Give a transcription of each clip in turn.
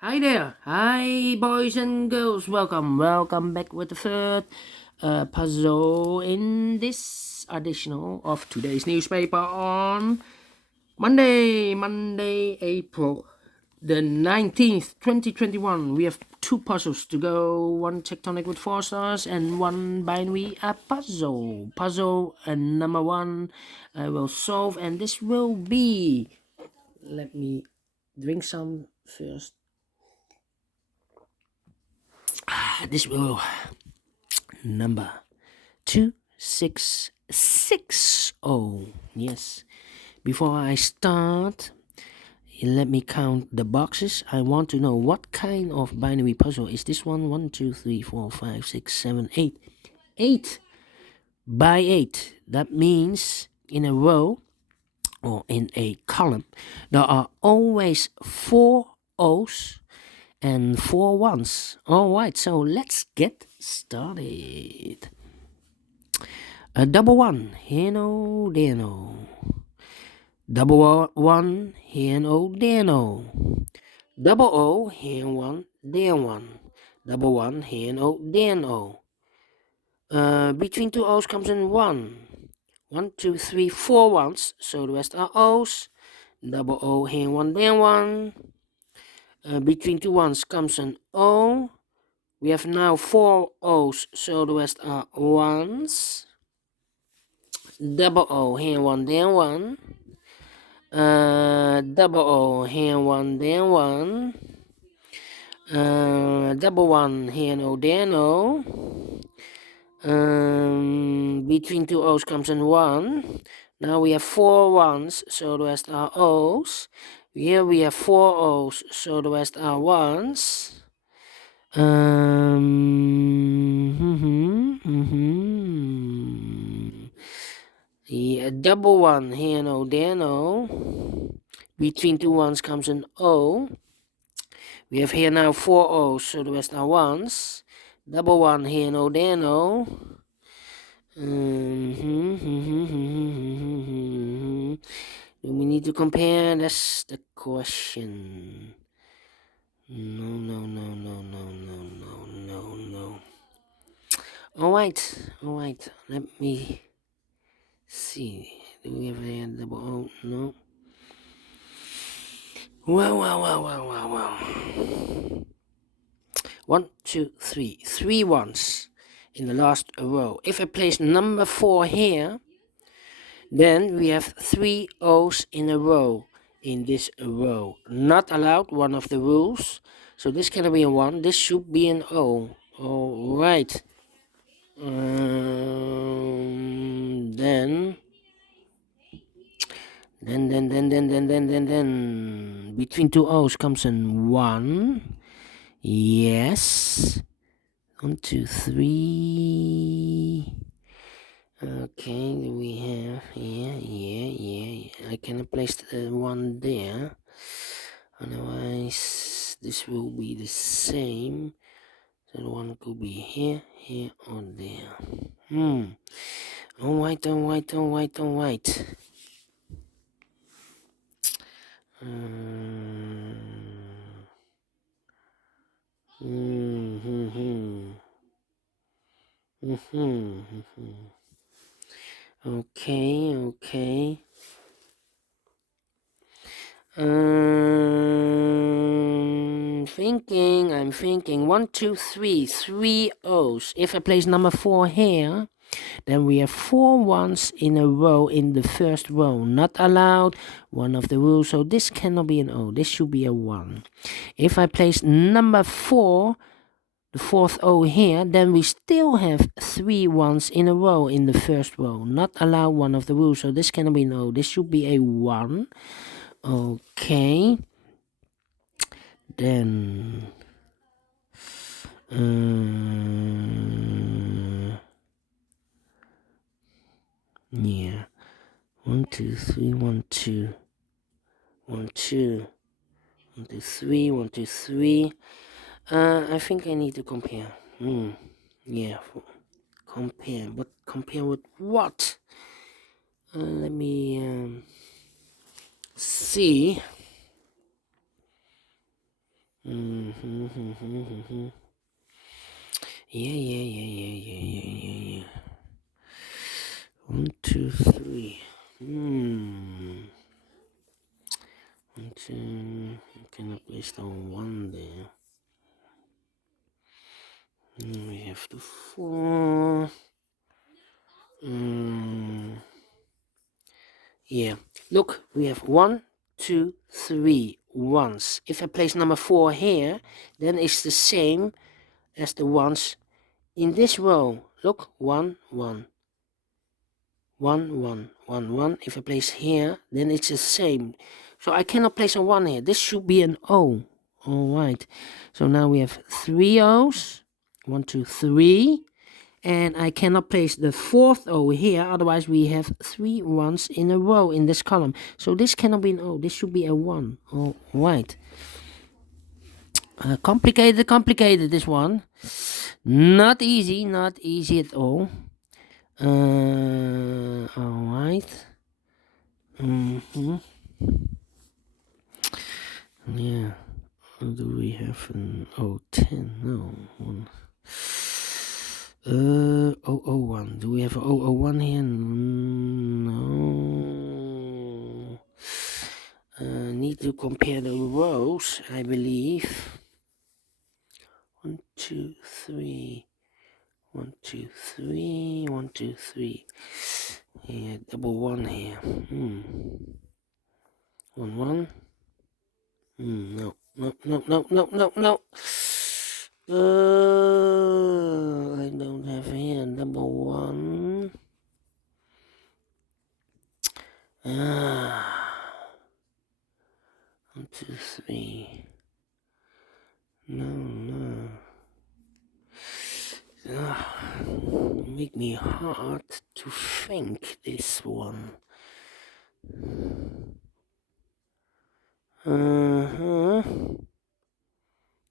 Hi there, hi boys and girls, welcome back with the third puzzle in this additional of today's newspaper on Monday, April the 19th, 2021. We have two puzzles to go, one tectonic with 4 stars and one binary a puzzle. Puzzle number 1 I will solve, and this will be, let me drink some first. This will number 2660. Yes. Before I start, let me count the boxes. I want to know what kind of binary puzzle is this one. 1, 2, 3, 4, 5, 6, 7, 8. 8 by 8. That means in a row or in a column, there are always 4 O's and 4 ones. Alright, so let's get started. A double one, here no, there no. Double one, here no, there no. Double O, here one, there one. Double one, here no, there no. Between two O's comes in 1. 1, 2, 3, 4 ones, so the rest are O's. Double O, here one, there one. Between two ones comes an O. We have now 4 O's, so the rest are ones. Double O, here one, there one. Double O, here one, there one. Double one, here no, there no. Between two O's comes in 1. Now we have 4 ones, so the rest are O's. Here we have 4 O's, so the rest are ones. Yeah, double one, here no, there no. Between two ones comes an O. We have here now 4 O's, so the rest are ones. Double one, here no, there no. Do we need to compare? That's the question. No. Alright, let me see. Do we have a double O? No. Well. 1, 2, 3. 3 ones in the last row. If I place number 4 here, then we have 3 O's in a row in this row. Not allowed, one of the rules. So this cannot be a 1. This should be an O. Alright. Then between two O's comes an 1. Yes. 1, 2, 3. Okay, we have here. I cannot place the 1 there. Otherwise, this will be the same. So the 1 could be here, or there. Alright. Okay. I'm thinking 1, 2, 3, 3 O's. If I place number 4 here, then we have 4 ones in a row in the first row. Not allowed, one of the rules. So this cannot be an O. This should be a 1. If I place number 4, the 4th O here, then we still have 3 ones in a row in the first row. Not allowed, one of the rules. So this cannot be an O. This should be a 1. Okay. Then yeah, 1, 2, 3, 1, 2, 1, 2, 1, 2, 3, 1, 2, 3. I think I need to compare. Yeah, compare. But compare with what? Let me see. Yeah. 1, 2, 3. 1, 2. I cannot place the 1 there. We have the 4. Yeah. Look, we have 1, 2, 3 ones. If I place number 4 here, then it's the same as the ones in this row. Look, 1, 1. 1, 1, 1, 1. If I place here, then it's the same. So I cannot place a 1 here. This should be an O. Alright. So now we have 3 O's. 1, 2, 3. And I cannot place the 4th O here. Otherwise we have 3 ones in a row in this column. So this cannot be an O. This should be a 1. Alright. Complicated this one. Not easy at all. Alright. Yeah. Do we have an 010? No. 001. Do we have a 001 here? No. Need to compare the rows, I believe. 1, 2, 3. 1, 2, 3. 1, 2, 3. Yeah, double 1 here. 1, 1. No. I don't have here double 1. 1, 2, 3. No. Make me hard to think this one.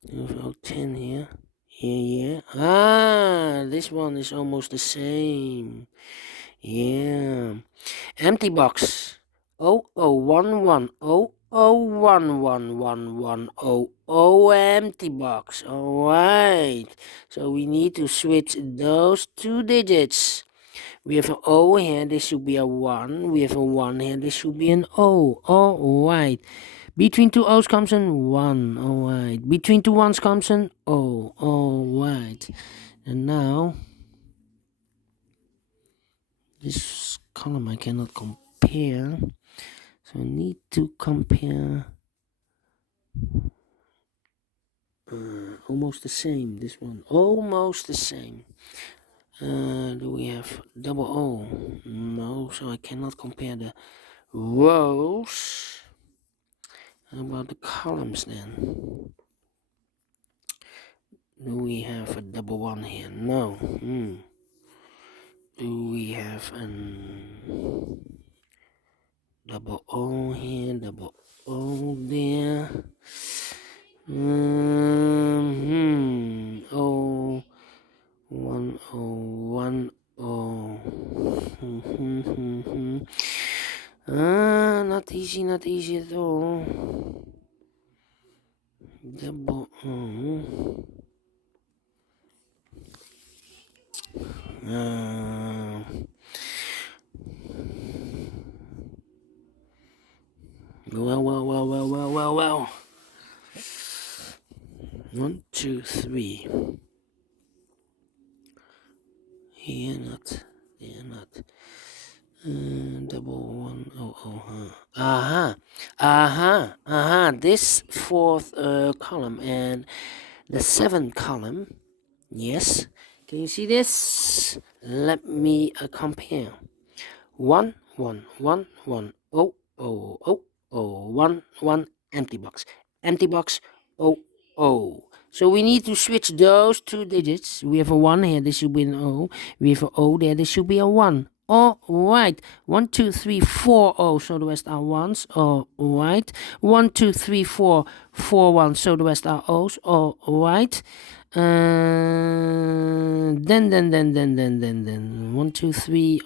About 10 here. Yeah. This one is almost the same. Yeah. Empty box. 0011. 00111100 empty box. Alright. So we need to switch those 2 digits. We have an O here, this should be a 1. We have a 1 here, this should be an O. Alright. Between 2 O's comes an 1. Alright. Between 2 1's comes an O. Alright. And now, this column I cannot compare. So I need to compare. Almost the same, this one. Almost the same. Do we have double O? No, so I cannot compare the rows. How about the columns then? Do we have a double 1 here? No. Do we have an double O here? Double O there? O 1 O 1 O. Not easy at all. Double O. Well. 1, 2, 3. Here not. There not. Double 1 This 4th column and the 7th column. Yes. Can you see this? Let me compare. 1 1 1 1 0 0 0 0 1 empty box. Empty box 0 0. So we need to switch those 2 digits. We have a 1 here, this should be an O. We have an O there, this should be a 1. Alright. 1, 2, 3, 4 O, so the rest are 1s. Alright. 1, 2, 3, 4, 4 1, so the rest are O's. Alright. Then 1, 2, 3.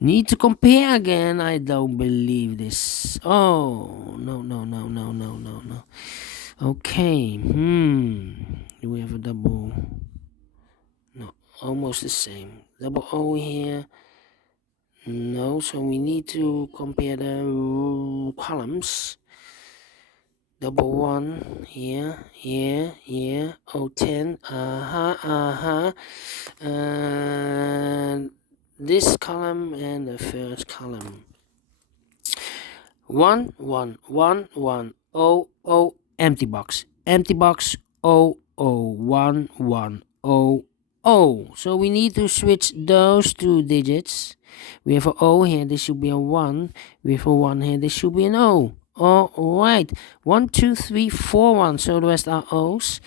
Need to compare again. I don't believe this. Oh, no. Okay, do we have a double? No, almost the same. Double O here. No, so we need to compare the columns. Double one here, here, O10, and this column and the first column. 1 1 1 1 0 0 empty box, O O 1 1 0 0. So we need to switch those two digits. We have an O here, this should be a 1. We have a 1 here, this should be an O. Alright, 1 2 3 4 1, so the rest are O's.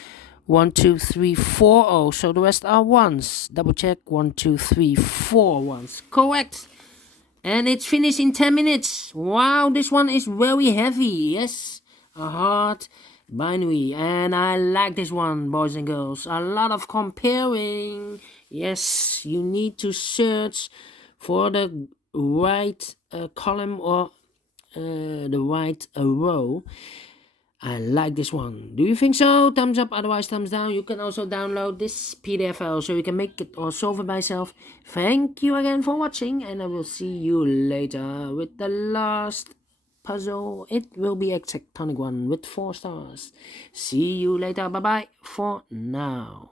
1 2 3 4 0, so the rest are 1s. Double check. 1 2 3 4 1s. Correct. And it's finished in 10 minutes. Wow, this one is very heavy. Yes, a hard binary. And I like this one, boys and girls. A lot of comparing. Yes, you need to search for the right column or the right row. I like this one. Do you think so? Thumbs up, otherwise thumbs down. You can also download this PDF file so you can make it or solve it by yourself. Thank you again for watching, and I will see you later with the last puzzle. It will be a tectonic one with 4 stars. See you later. Bye bye for now.